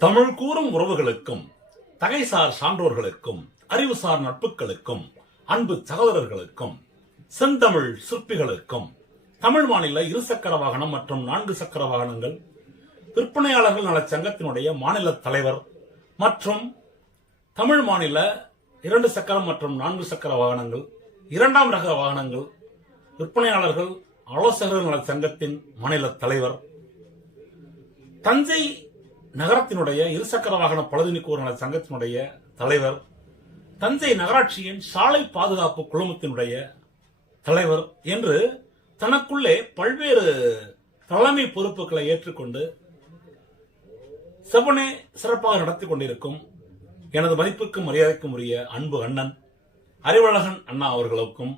தமிழ் கூறும் உறவுகளுக்கும் தகைசார் சான்றோர்களுக்கும் அறிவுசார் நட்புகளுக்கும் அன்பு சகோதரர்களுக்கும் செந்தமிழ் சிற்பிகளுக்கும் தமிழ் மாநில இருசக்கர வாகனம் மற்றும் நான்கு சக்கர வாகனங்கள் விற்பனையாளர்கள் நலச் சங்கத்தினுடைய மாநில தலைவர் மற்றும் தமிழ் மாநில இரண்டு சக்கரம் மற்றும் நான்கு சக்கர வாகனங்கள் இரண்டாம் ரக வாகனங்கள் விற்பனையாளர்கள் ஆலோசகர்கள் நலச் சங்கத்தின் மாநில தலைவர். தஞ்சை நகரத்தினுடைய இருசக்கர வாகன பழுதுநீக்குவோர் நல சங்கத்தினுடைய தலைவர் தஞ்சை நகராட்சியின் சாலை பாதுகாப்பு குழுமத்தினுடைய தலைவர் என்று தனக்குள்ளே பல்வேறு தலைமை பொறுப்புகளை ஏற்றுக்கொண்டு செவனே சிறப்பாக நடத்தி கொண்டிருக்கும் எனது மதிப்புக்கும் மரியாதைக்கும் உரிய அன்பு அண்ணன் அறிவழகன் அண்ணா அவர்களுக்கும்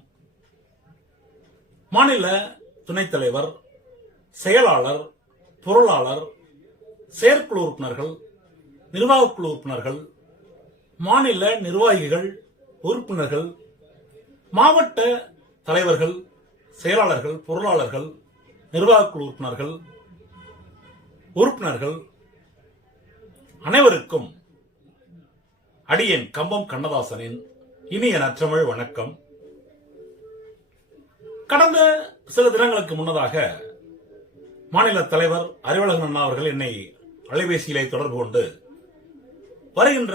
மாநில துணைத் தலைவர் செயலாளர் பொருளாளர் செயற்குழு உறுப்பினர்கள் நிர்வாகக் குழு உறுப்பினர்கள் மாநில நிர்வாகிகள் உறுப்பினர்கள் மாவட்ட தலைவர்கள் செயலாளர்கள் பொருளாளர்கள் நிர்வாகக் குழு உறுப்பினர்கள் உறுப்பினர்கள் அனைவருக்கும் அடியேன் கம்பம் கண்ணதாசனின் இனிய நற்றமிழ் வணக்கம். கடந்த சில தினங்களுக்கு முன்னதாக மாநில தலைவர் அறிவழகன் அண்ணா அவர்கள் என்னை அலைபேசியிலே தொடர்பு கொண்டு வருகின்ற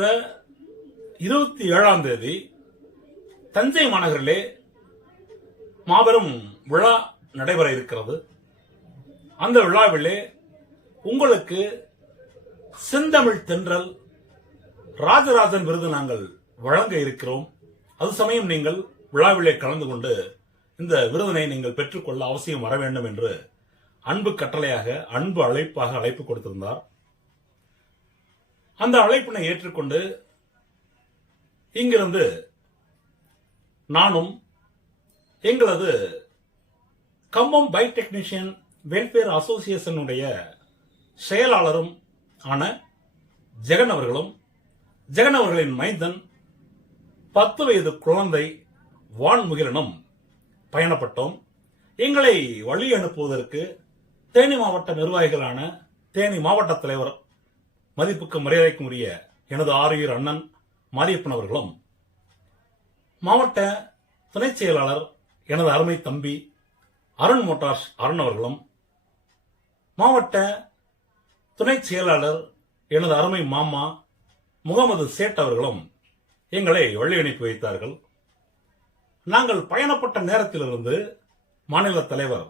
இருபத்தி ஏழாம் தேதி தஞ்சை மாநகரிலே மாபெரும் விழா நடைபெற இருக்கிறது. அந்த விழாவிலே உங்களுக்கு செந்தமிழ் தென்றல் ராஜராஜன் விருது நாங்கள் வழங்க இருக்கிறோம். அது சமயம் நீங்கள் விழாவிலே கலந்து கொண்டு இந்த விருதினை நீங்கள் பெற்றுக்கொள்ள அவசியம் வர வேண்டும் என்று அன்பு கட்டளையாக அன்பு அழைப்பாக அழைப்பு கொடுத்திருந்தார். அந்த அழைப்பினை ஏற்றுக்கொண்டு இங்கிருந்து நானும் எங்களது கம்பம் பை டெக்னீஷியன் வெல்ஃபேர் அசோசியேஷனுடைய செயலாளரும் ஆன ஜெகன் அவர்களும் ஜெகன் அவர்களின் மைந்தன் பத்து வயது குழந்தை வான்முகிலனும் பயணப்பட்டோம். எங்களை வழி அனுப்புவதற்கு தேனி மாவட்ட நிர்வாகிகளான தேனி மாவட்ட தலைவர் மதிப்புக்கு மரியாதைக்கும் உரிய எனது ஆரியர் அண்ணன் மாரியப்பன் அவர்களும் மாவட்ட துணைச் செயலாளர் எனது அருமை தம்பி அருண் மோட்டார்ஸ் அருண் அவர்களும் மாவட்ட துணைச் செயலாளர் எனது அருமை மாமா முகமது சேட் அவர்களும் எங்களை வழி அனுப்பி வைத்தார்கள். நாங்கள் பயணப்பட்ட நேரத்திலிருந்து மாநில தலைவர்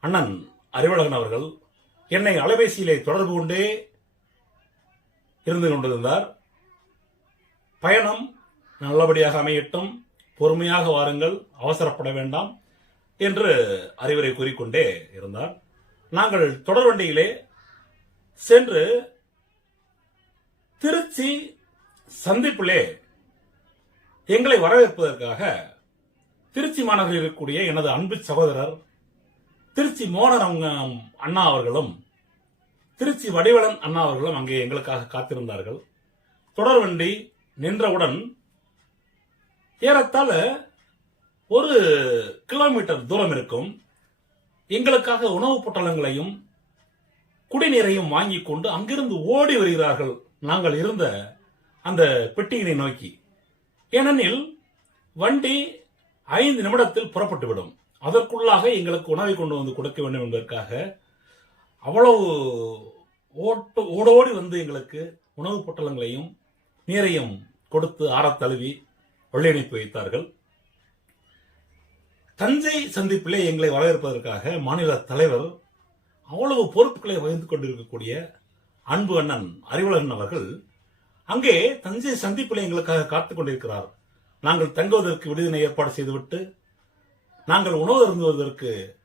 அண்ணன் அறிவழகன் அவர்கள் என்னை அலைபேசியிலே தொடர்பு கொண்டே இருந்து கொண்டிருந்தார். பயணம் நல்லபடியாக அமையட்டும். பொறுமையாக வாருங்கள். அவசரப்பட வேண்டாம் என்று அறிவுரை கூறிக்கொண்டே இருந்தார். நாங்கள் தொடர் வண்டியிலே சென்று திருச்சி சந்திப்பிலே எங்களை வரவேற்பதற்காக திருச்சி மாநகரில் இருக்கக்கூடிய எனது அன்பு சகோதரர் திருச்சி மோனரங்கம் அண்ணா அவர்களும் திருச்சி வடிவளன் அண்ணா அவர்களும் அங்கே எங்களுக்காக காத்திருந்தார்கள். தொடர் வண்டி நின்றவுடன் ஏறத்தாழ ஒரு கிலோமீட்டர் தூரம் இருக்கும். எங்களுக்காக உணவுப் பொட்டலங்களையும் குடிநீரையும் வாங்கி கொண்டு அங்கிருந்து ஓடி வருகிறார்கள் நாங்கள் இருந்த அந்த பெட்டியினை நோக்கி. ஏனெனில் வண்டி ஐந்து நிமிடத்தில் புறப்பட்டுவிடும். அதற்குள்ளாக எங்களுக்கு உணவை கொண்டு வந்து கொடுக்க வேண்டும் என்பதற்காக அவ்வளவு ஓட்டு ஓடோடி வந்து எங்களுக்கு உணவுப் பொட்டலங்களையும் நீரையும் கொடுத்து ஆறத் தழுவி வெள்ளை வைத்தார்கள். தஞ்சை சந்திப்பிலே எங்களை வரவேற்பதற்காக மாநில தலைவர் அவ்வளவு பொறுப்புகளை வகிந்து கொண்டிருக்கக்கூடிய அன்பு அண்ணன் அறிவழகன் அவர்கள் அங்கே தஞ்சை சந்திப்பிலே எங்களுக்காக காத்துக் கொண்டிருக்கிறார். நாங்கள் தங்குவதற்கு விடுதினை ஏற்பாடு செய்துவிட்டு நாங்கள் உணவு அருந்துவதற்கு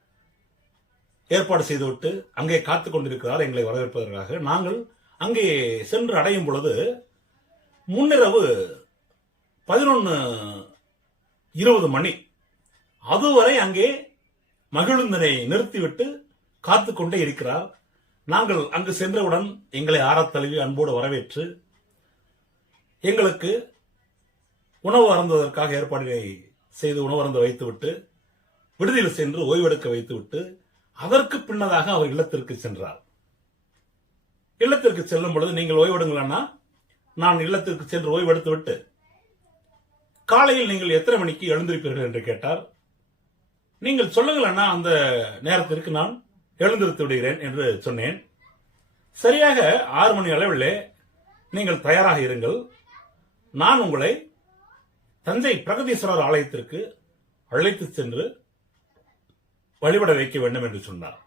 ஏற்பாடு செய்துவிட்டு அங்கே காத்துக் கொண்டிருக்கிறார் எங்களை வரவேற்பதற்காக நாங்கள் அங்கே சென்று அடையும் பொழுது முன்னிரவு பதினொன்று இருபது மணி. அதுவரை அங்கே மகிழுந்தனை நிறுத்திவிட்டு காத்துக்கொண்டே இருக்கிறார். நாங்கள் அங்கு சென்றவுடன் எங்களை ஆரத்தழுவி அன்போடு வரவேற்று எங்களுக்கு உணவு அருந்துவதற்காக ஏற்பாடுகளை செய்து உணவு அருந்து வைத்துவிட்டு விடுதியில் சென்று ஓய்வெடுக்க வைத்துவிட்டு அதற்கு பின்னதாக அவர் இல்லத்திற்கு சென்றார். இல்லத்திற்கு செல்லும் பொழுது நீங்கள் ஓய்வெடுங்களான்னா நான் இல்லத்திற்கு சென்று ஓய்வெடுத்து விட்டு காலையில் நீங்கள் எத்தனை மணிக்கு எழுந்திருப்பீர்கள் என்று கேட்டார். நீங்கள் சொல்லுங்கள் அண்ணா அந்த நேரத்திற்கு நான் எழுந்திருத்து விடுகிறேன் என்று சொன்னேன். சரியாக ஆறு மணி அளவிலே நீங்கள் தயாராக இருங்கள். நான் உங்களை தஞ்சை பிரகதீஸ்வரர் ஆலயத்திற்கு அழைத்து சென்று வழிபட வைக்க வேண்டும் என்று சொன்னார்.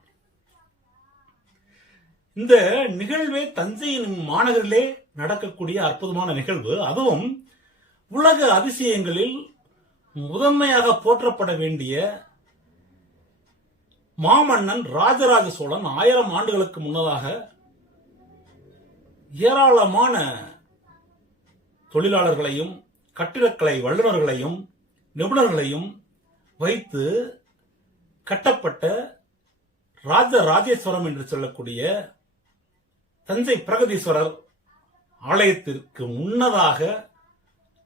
இந்த நிகழ்வே தஞ்சையின் மாநகரிலே நடக்கக்கூடிய அற்புதமான நிகழ்வு. அதுவும் உலக அதிசயங்களில் முதன்மையாக போற்றப்பட வேண்டிய மாமன்னன் ராஜராஜ சோழன் ஆயிரம் ஆண்டுகளுக்கு முன்னதாக ஏராளமான தொழிலாளர்களையும் கட்டிடக்கலை வல்லுநர்களையும் நிபுணர்களையும் வைத்து கட்டப்பட்ட ராஜ ராஜேஸ்வரம் என்று சொல்லக்கூடிய தஞ்சை பிரகதீஸ்வரர் ஆலயத்திற்கு முன்னதாக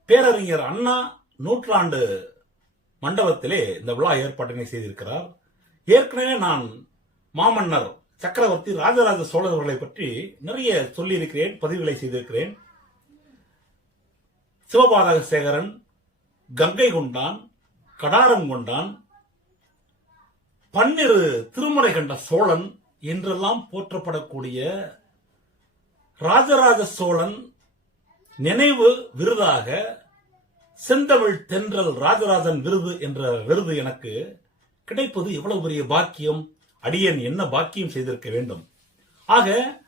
பேரறிஞர் அண்ணா நூற்றாண்டு மண்டபத்திலே இந்த விழா ஏற்பாட்டினை செய்திருக்கிறார். ஏற்கனவே நான் மாமன்னர் சக்கரவர்த்தி ராஜராஜ சோழர்களை பற்றி நிறைய சொல்லியிருக்கிறேன் பதிவுகளை செய்திருக்கிறேன். சிவபாதக சேகரன் கங்கை கொண்டான் கடாரம் கொண்டான் பன்னிரு திருமுறை கண்ட சோழன் என்றெல்லாம் போற்றப்படக்கூடிய ராஜராஜ சோழன் நினைவு விருதாக செந்தமிழ் தென்றல் ராஜராஜன் விருது என்ற விருது எனக்கு கிடைப்பது எவ்வளவு பெரிய பாக்கியம்? அடியேன் என்ன பாக்கியம் செய்திருக்க வேண்டும்? ஆக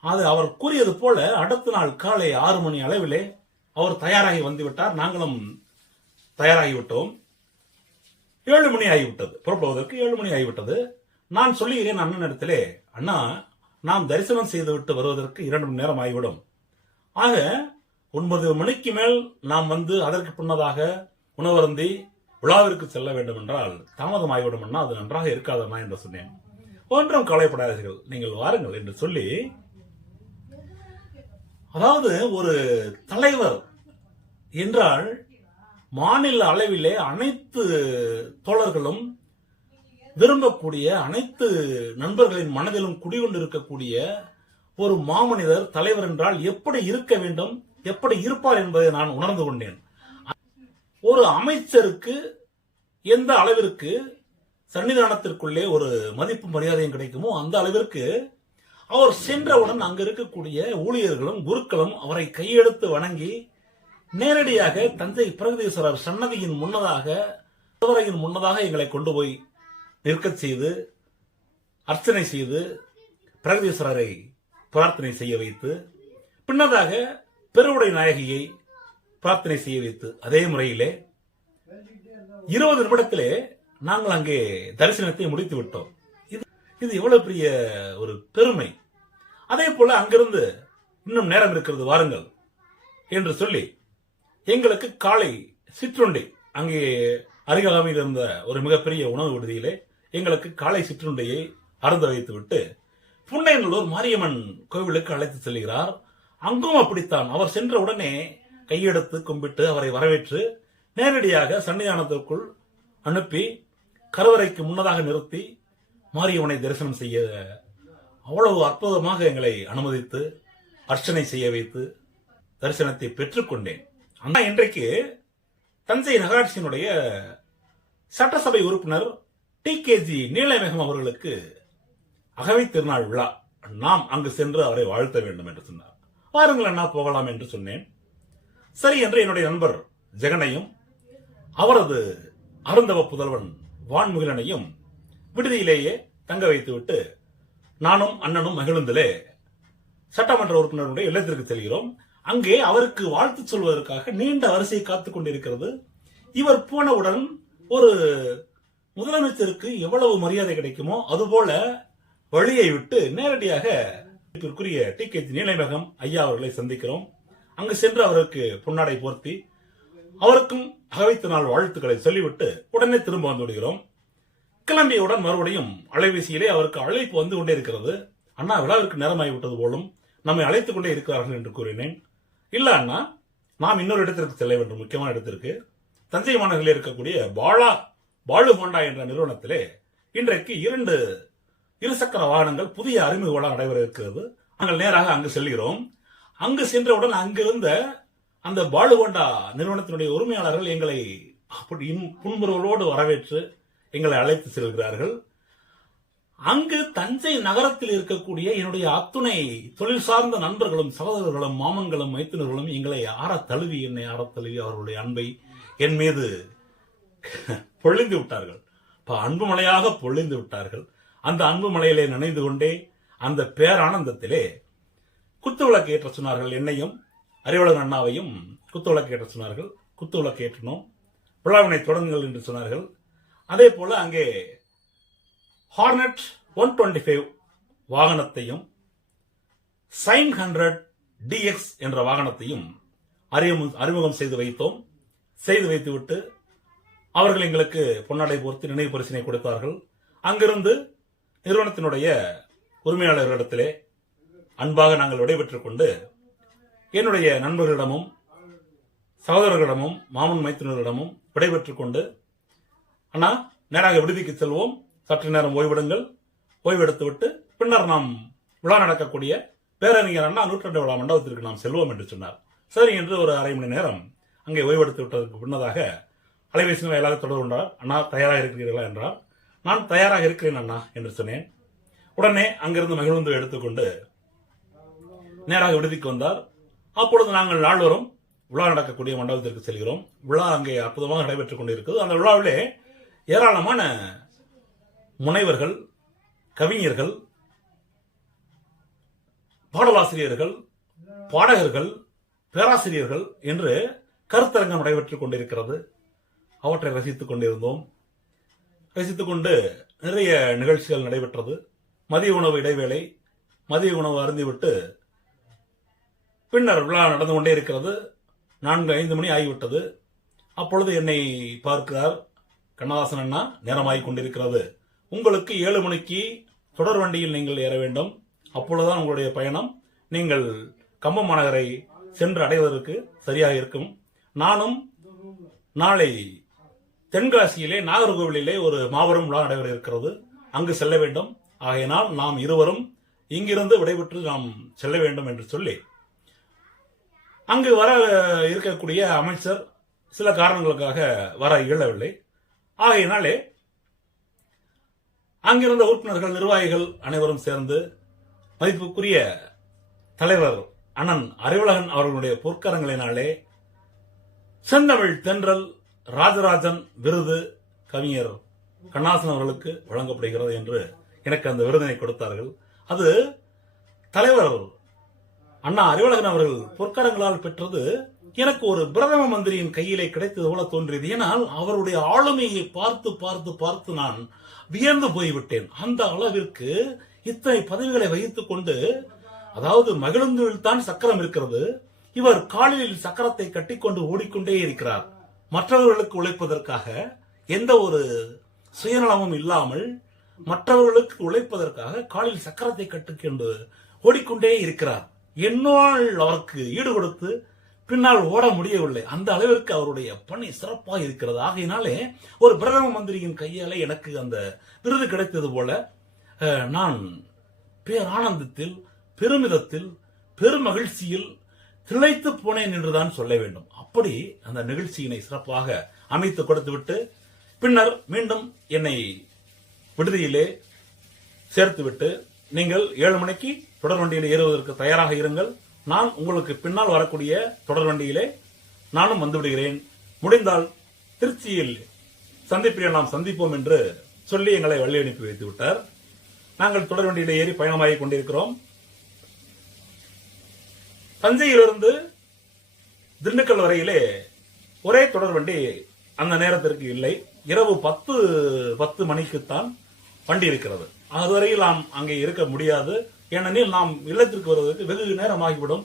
அது அவர் கூறியது போல அடுத்த நாள் காலை ஆறு மணி அளவிலே அவர் தயாராகி வந்துவிட்டார். நாங்களும் தயாராகிவிட்டோம். ஏழு மணி ஆகிவிட்டது. புறப்படுவதற்கு ஏழு மணி ஆகிவிட்டது. நான் சொல்லுகிறேன் அண்ணனிடத்திலே அண்ணா நாம் தரிசனம் செய்துவிட்டு வருவதற்கு இரண்டு மணி நேரம் ஆகிவிடும். ஆக ஒன்பது மணிக்கு மேல் நாம் வந்து அதற்கு பின்னதாக உணவருந்தி விழாவிற்கு செல்ல வேண்டும் என்றால் தாமதம் ஆகிவிடும் அண்ணா அது நன்றாக இருக்காதண்ணா என்று சொன்னேன். ஒன்றும் கவலைப்படாதீர்கள். நீங்கள் வாருங்கள் என்று சொல்லி அதாவது ஒரு தலைவர் என்றால் மாநில அளவிலே அனைத்து தோழர்களும் விரும்பக்கூடிய அனைத்து நண்பர்களின் மனதிலும் குடிகொண்டிருக்கக்கூடிய ஒரு மாமனிதர் தலைவர் என்றால் எப்படி இருக்க வேண்டும் எப்படி இருப்பார் என்பதை நான் உணர்ந்து கொண்டேன். ஒரு அமைச்சருக்கு எந்த அளவிற்கு சன்னிதானத்திற்குள்ளே ஒரு மதிப்பு மரியாதையும் கிடைக்குமோ அந்த அளவிற்கு அவர் சென்றவுடன் அங்கு இருக்கக்கூடிய ஊழியர்களும் குருக்களும் அவரை கையெடுத்து வணங்கி நேரடியாக தஞ்சை பிரகதீஸ்வரர் சன்னதியின் முன்னதாக சிவரையின் முன்னதாக எங்களை கொண்டு போய் நிற்கச் செய்து அர்ச்சனை செய்து பிரகதீஸ்வரரை பிரார்த்தனை செய்ய வைத்து பின்னதாக பெருவுடை நாயகியை பிரார்த்தனை செய்ய வைத்து அதே முறையிலே இருபது நிமிடத்திலே நாங்கள் அங்கே தரிசனத்தை முடித்து விட்டோம். இது இது எவ்வளவு பெரிய ஒரு பெருமை. அதே போல அங்கிருந்து இன்னும் நேரம் இருக்கிறது வாருங்கள் என்று சொல்லி எங்களுக்கு காலை சிற்றுண்டி. அங்கே அருகாமையில் இருந்த ஒரு மிகப்பெரிய உணவு விடுதியிலே எங்களுக்கு காலை சிற்றுண்டையை அருந்த வைத்துவிட்டு புன்னையனூர் புன்னையநல்லூர் மாரியம்மன் கோவிலுக்கு அழைத்து செல்கிறார். அங்கும் அப்படித்தான். அவர் சென்ற உடனே கையெடுத்து கும்பிட்டு அவரை வரவேற்று நேரடியாக சன்னிதானத்திற்குள் அனுப்பி கருவறைக்கு முன்னதாக நிறுத்தி மாரியம்மனை தரிசனம் செய்ய அவ்வளவு அற்புதமாக எங்களை அனுமதித்து அர்ச்சனை செய்ய வைத்து தரிசனத்தை பெற்றுக்கொண்டேன். ஆனா இன்றைக்கு தஞ்சை நகராட்சியினுடைய சட்டசபை உறுப்பினர் டி கேஜி நீலமேகம் அவர்களுக்கு அகவை திருநாள் விழா. நாம் அங்கு சென்று அவரை வாழ்த்த வேண்டும் என்று சொன்னார். வாருங்கள் அண்ணா போகலாம் என்று சொன்னேன். சரி என்று என்னுடைய நண்பர் ஜெகனையும் அவரது அருந்தவ புதல்வன் வான்முகிலனையும் விடுதியிலேயே தங்க வைத்துவிட்டு நானும் அண்ணனும் மகிழுந்திலே சட்டமன்ற உறுப்பினருடைய இல்லத்திற்கு செல்கிறோம். அங்கே அவருக்கு வாழ்த்து சொல்வதற்காக நீண்ட வரிசை காத்துக் கொண்டிருக்கிறது. இவர் போனவுடன் ஒரு முதலமைச்சருக்கு எவ்வளவு மரியாதை கிடைக்குமோ அதுபோல வழியை விட்டு நேரடியாக இதற்குரிய டி. கே. நீலமேகம் ஐயா அவர்களை சந்திக்கிறோம். அங்கு சென்று அவருக்கு பொன்னாடை போர்த்தி அவருக்கும் அகவைத்த நாள் வாழ்த்துக்களை சொல்லிவிட்டு உடனே திரும்ப வந்து விடுகிறோம். கிளம்பியவுடன் மறுபடியும் அலைபேசியிலே அவருக்கு அழைப்பு வந்து கொண்டே இருக்கிறது. அண்ணா விழாவிற்கு நேரமாகிவிட்டது போலும் நம்மை அழைத்துக் கொண்டே இருக்கிறார்கள் என்று கூறினேன். இல்லைன்னா அண்ணா நாம் இன்னொரு இடத்திற்கு செல்ல வேண்டும். முக்கியமான இடத்திற்கு. தஞ்சை மாநகரில் இருக்கக்கூடிய பாலா பாலு ஹோண்டா என்ற நிறுவனத்திலே இன்றைக்கு இரண்டு இருசக்கர வாகனங்கள் புதிய அறிமுக நடைபெற இருக்கிறது. நாங்கள் நேராக அங்கு செல்கிறோம். அங்கு சென்றவுடன் அங்கிருந்த அந்த பாலுகொண்டா நிறுவனத்தினுடைய உரிமையாளர்கள் எங்களை அப்படி இன் புன்முறுவலோடு வரவேற்று எங்களை அழைத்து செல்கிறார்கள். அங்கு தஞ்சை நகரத்தில் இருக்கக்கூடிய என்னுடைய அத்துணை தொழில் சார்ந்த நண்பர்களும் சகோதரர்களும் மாமன்களும் மைத்துனர்களும் எங்களை ஆற தழுவி என்னை ஆற தழுவி அவர்களுடைய அன்பை என் மீது பொழிந்து விட்டார்கள். இப்போ அன்பு மலையாக பொழிந்து விட்டார்கள். அந்த அன்பு மலையிலே நினைந்து கொண்டே அந்த பேரானந்தத்திலே குத்து விளக்கு ஏற்ற சொன்னார்கள். என்னையும் அறிவழகன் அண்ணாவையும் குத்து விளக்கு ஏற்ற சொன்னார்கள். குத்துவிளக்கு ஏற்றினோம் விழாவினை தொடங்குங்கள் என்று சொன்னார்கள். அதே போல அங்கே ஹார்னட் ஒன் டுவெண்ட்டி ஃபைவ் வாகனத்தையும் சைன் ஹண்ட்ரட் டிஎக்ஸ் என்ற வாகனத்தையும் அறிமுகம் அறிமுகம் செய்து வைத்தோம். செய்து வைத்துவிட்டு அவர்கள் எங்களுக்கு பொன்னாடை போர்த்து நினைவு பரிசினை கொடுத்தார்கள். அங்கிருந்து நிறுவனத்தினுடைய உரிமையாளர்களிடத்திலே அன்பாக நாங்கள் விடைபெற்றுக் கொண்டு என்னுடைய நண்பர்களிடமும் சகோதரர்களிடமும் மாமன் மைத்தினர்களிடமும் விடைபெற்றுக் கொண்டு அண்ணா நேராக விடுதிக்கு செல்வோம். சற்று நேரம் ஓய்வெடுங்கள். ஓய்வெடுத்து விட்டு பின்னர் நாம் விழா நடக்கக்கூடிய பேரறிஞர் அண்ணா நூற்றாண்டு விழா மண்டபத்திற்கு நாம் செல்வோம் என்று சொன்னார். சரி என்று ஒரு அரை மணி நேரம் அங்கே ஓய்வெடுத்து விட்டதற்கு முன்னதாக அலைபேசி வாயிலாக தொடர்பு கொண்டார். அண்ணா தயாராக இருக்கிறீர்களா? என்றார். நான் தயாராக இருக்கிறேன் அண்ணா என்று சொன்னேன். உடனே அங்கிருந்து மகிழ்ந்து எடுத்துக்கொண்டு நேராக விடுதிக்கு வந்தார். அப்பொழுது நாங்கள் நால்வரும் விழா நடக்கக்கூடிய மண்டபத்திற்கு செல்கிறோம். விழா அங்கே அற்புதமாக நடைபெற்றுக் கொண்டிருக்கிறது. அந்த விழாவிலே ஏராளமான முனைவர்கள் கவிஞர்கள் பாடலாசிரியர்கள் பாடகர்கள் பேராசிரியர்கள் என்று கருத்தரங்கம் நடைபெற்றுக் கொண்டிருக்கிறது. அவற்றை ரசித்துக் கொண்டிருந்தோம். ரசித்துக் கொண்டு நிறைய நிகழ்ச்சிகள் நடைபெற்றது. மதிய உணவு இடைவேளை மதிய உணவு அருந்திவிட்டு பின்னர் விழா நடந்து கொண்டே இருக்கிறது. நான்கு ஐந்து மணி ஆகிவிட்டது. அப்பொழுது என்னை பார்க்கிறார் கண்ணதாசன் அண்ணா. நேரமாகிக் கொண்டிருக்கிறது. உங்களுக்கு ஏழு மணிக்கு தொடர் வண்டியில் நீங்கள் ஏற வேண்டும். அப்பொழுதுதான் உங்களுடைய பயணம். நீங்கள் கம்பம் மாநகரை சென்று அடைவதற்கு சரியாக இருக்கும். நானும் நாளை தென்காசியிலே நாகர்கோவிலிலே ஒரு மாபெரும் விழா நடைபெற இருக்கிறது. அங்கு செல்ல வேண்டும். ஆகையினால் நாம் இருவரும் இங்கிருந்து விடைபெற்று நாம் செல்ல வேண்டும் என்று சொல்லி. அங்கு வர இருக்கக்கூடிய அமைச்சர் சில காரணங்களுக்காக வர இயலவில்லை. ஆகையினாலே அங்கிருந்த உறுப்பினர்கள் நிர்வாகிகள் அனைவரும் சேர்ந்து மதிப்புக்குரிய தலைவர் அண்ணன் அறிவழகன் அவர்களுடைய பொற்கரங்களினாலே செந்தமிழ் தென்றல் ராஜராஜன் விருது கவிஞர் கண்ணாசன் அவர்களுக்கு வழங்கப்படுகிறது என்று எனக்கு அந்த விருதினை கொடுத்தார்கள். அது தலைவர் அண்ணா அறிவழகன் அவர்கள் பொற்கரங்களால் பெற்றது. எனக்கு ஒரு பிரதம மந்திரியின் கையிலே கிடைத்தது போல தோன்றியது. ஏனால் அவருடைய ஆளுமையை பார்த்து பார்த்து பார்த்து நான் வியந்து போய்விட்டேன். அந்த அளவிற்கு இத்தனை பதவிகளை வகித்துக் கொண்டு அதாவது மகிழுந்துவில் தான் சக்கரம் இருக்கிறது இவர் காலில் சக்கரத்தை கட்டிக்கொண்டு ஓடிக்கொண்டே இருக்கிறார். மற்றவர்களுக்கு உழைப்பதற்காக எந்த ஒரு சுயநலமும் இல்லாமல் மற்றவர்களுக்கு உழைப்பதற்காக காலில் சக்கரத்தை கட்டிக்கொண்டு ஓடிக்கொண்டே இருக்கிறார். என்னால் அவருக்கு ஈடு கொடுத்து பின்னால் ஓட முடியவில்லை. அந்த அளவிற்கு அவருடைய பணி சிறப்பாக இருக்கிறது. ஆகையினாலே ஒரு பிரதம மந்திரியின் கையால எனக்கு அந்த விருது கிடைத்தது போல நான் பேரானந்தத்தில் பெருமிதத்தில் பெருமகிழ்ச்சியில் திளைத்து போனேன் என்றுதான் சொல்ல வேண்டும். அப்படி அந்த நிகழ்ச்சியினை சிறப்பாக அமைத்து கொடுத்துவிட்டு பின்னர் மீண்டும் என்னை விடுதியிலே சேர்த்துவிட்டு நீங்கள் ஏழு மணிக்கு தொடர் வண்டியில் ஏறுவதற்கு தயாராக இருங்கள். நான் உங்களுக்கு பின்னால் வரக்கூடிய தொடர் வண்டியிலே நானும் வந்துவிடுகிறேன் முடிந்தால் திருச்சியில் சந்திப்பில் நாம் சந்திப்போம் என்று சொல்லி எங்களை வழி அனுப்பி வைத்து விட்டார் நாங்கள் தொடர் வண்டியில் ஏறி பயணமாகிக் கொண்டிருக்கிறோம். தஞ்சையிலிருந்து திண்டுக்கல் வரையிலே ஒரே தொடர் வண்டி அந்த நேரத்திற்கு இல்லை. இரவு பத்து பத்து மணிக்குத்தான் வண்டி இருக்கிறது. அதுவரையில் நாம் அங்கே இருக்க முடியாது. ஏனெனில் நாம் இல்லத்திற்கு வருவதற்கு வெகு நேரம் ஆகிவிடும்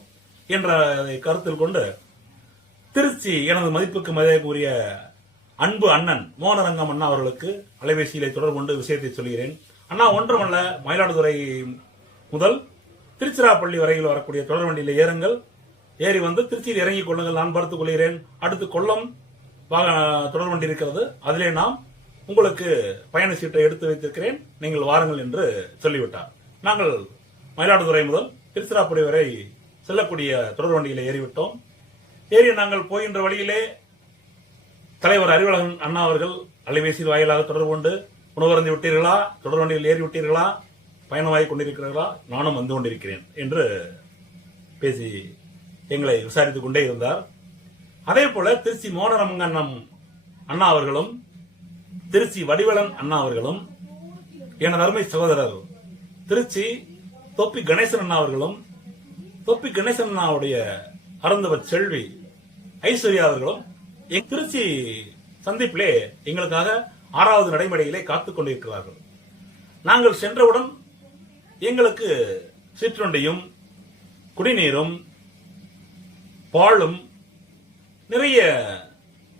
என்ற கருத்தில் கொண்டு திருச்சி எனது மதிப்புக்கு மதிப்புக்குரிய அன்பு அண்ணன் மோகனரங்கம் அண்ணா அவர்களுக்கு அலைபேசியிலே தொடர்பு கொண்டு விஷயத்தை சொல்கிறேன். அண்ணா ஒன்றுமல்ல மயிலாடுதுறை முதல் திருச்சிராப்பள்ளி வரையில் வரக்கூடிய தொடர் வண்டியில் ஏறுங்கள். ஏறி வந்து திருச்சியில் இறங்கிக் கொள்ளுங்கள். நான் பார்த்துக் கொள்கிறேன். அடுத்து கொல்லம் தொடர் வண்டி இருக்கிறது. அதிலே நாம் உங்களுக்கு பயண சீட்டை எடுத்து வைத்திருக்கிறேன். நீங்கள் வாருங்கள் என்று சொல்லிவிட்டார். நாங்கள் மயிலாடுதுறை முதல் திருச்சிராப்பள்ளி வரை செல்லக்கூடிய தொடர் வண்டியில ஏறிவிட்டோம். ஏறி நாங்கள் போகின்ற வழியிலே தலைவர் அறிவழகன் அண்ணா அவர்கள் அலைபேசி வாயிலாக தொடர்பு கொண்டு உணவருந்து விட்டீர்களா? தொடர் வண்டியில் ஏறி விட்டீர்களா? பயணமாகிக் கொண்டிருக்கிறீர்களா? நானும் வந்து கொண்டிருக்கிறேன் என்று பேசி எங்களை விசாரித்துக் கொண்டே இருந்தார். அதே போல திருச்சி மோனரமங்கண்ணம் அண்ணா அவர்களும் திருச்சி வடிவலன் அண்ணா அவர்களும் எனது அருமை சகோதரர் திருச்சி தொப்பி கணேசன் அண்ணா அவர்களும் தொப்பி கணேசன் அண்ணாவுடைய அருந்தவர் செல்வி ஐஸ்வர்யா அவர்களும் எங் திருச்சி சந்திப்பிலே எங்களுக்காக ஆறாவது நடைமுறையிலே காத்துக் கொண்டிருக்கிறார்கள். நாங்கள் சென்றவுடன் எங்களுக்கு சிற்றுண்டியும் குடிநீரும் பாலும் நிறைய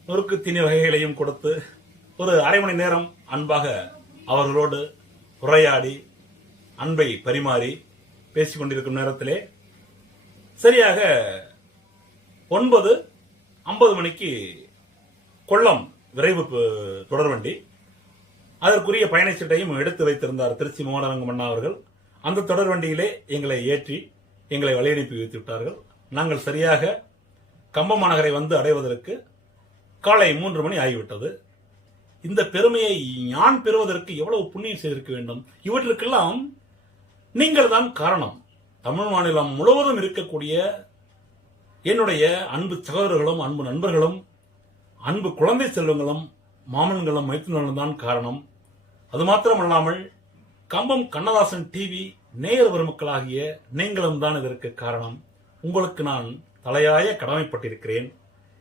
நொறுக்கு திணி வகைகளையும் கொடுத்து ஒரு அரை மணி நேரம் அன்பாக அவர்களோடு உரையாடி அன்பை பரிமாறி பேசிக் கொண்டிருக்கும் நேரத்திலே சரியாக ஒன்பது ஐம்பது மணிக்கு கொல்லம் விரைவு தொடர்வண்டி அதற்குரிய பயணச்சீட்டையும் எடுத்து வைத்திருந்தார் திருச்சி மோகனரங்கம் அண்ணா அவர்கள். அந்த தொடர்வண்டியிலே எங்களை ஏற்றி எங்களை வழியனுப்பி வைத்து விட்டார்கள். நாங்கள் சரியாக கம்பமாநகரை வந்து அடைவதற்கு காலை மூன்று மணி ஆகிவிட்டது. இந்த பெருமையை நான் பெறுவதற்கு எவ்வளவு புண்ணியம் செய்திருக்க வேண்டும்? இவற்றுக்கெல்லாம் நீங்கள் தான் காரணம். தமிழ் மாநிலம் முழுவதும் இருக்கக்கூடிய என்னுடைய அன்பு சகோதரர்களும் அன்பு நண்பர்களும் அன்பு குழந்தை செல்வங்களும் மாமன்களும் மைத்துனர்களும் தான் காரணம். அது மாத்திரமல்லாமல் கம்பம் கண்ணதாசன் டிவி நேயர் பெருமக்களாகிய நீங்களும் தான் இதற்கு காரணம். உங்களுக்கு நான் தலையாய கடமைப்பட்டிருக்கிறேன்.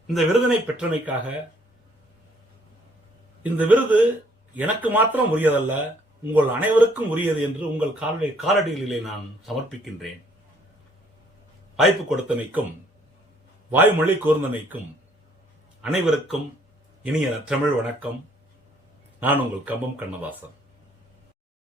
இந்த விருதினை பெற்றமைக்காக இந்த விருது எனக்கு மாத்திரம் உரியதல்ல. உங்கள் அனைவருக்கும் உரியது என்று உங்கள் காலடி காலடிகளிலே நான் சமர்ப்பிக்கின்றேன். வாய்ப்பு கொடுத்தமைக்கும் வாய்மொழி கூர்ந்தமைக்கும் அனைவருக்கும் இனிய தமிழ் வணக்கம். நான் உங்கள் கம்பம் கண்ணதாசன்.